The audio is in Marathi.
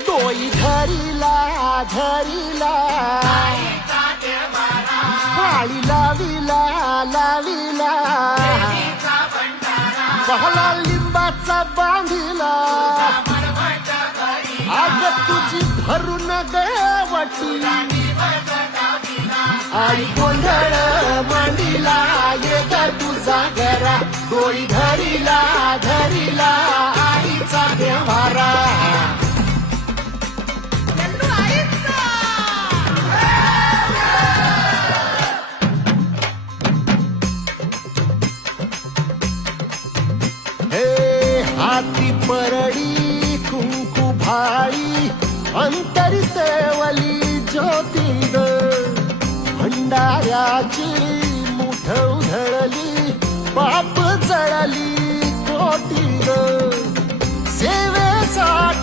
डोई धरिला धरिला पाळी लाविला लाविला पहला लिंबाचा बांधिला आग तुझी भरून गवटी आई गोंधळ मांडीला ये ग तुझा घरा डोई धरिला धरिला आईचा देवारा हाती परडी कुंकू भाई अंतरी सेवली ज्योती ग भंडाऱ्याची मुठ उधळली पाप जळली कोटी ग सेवेसाठी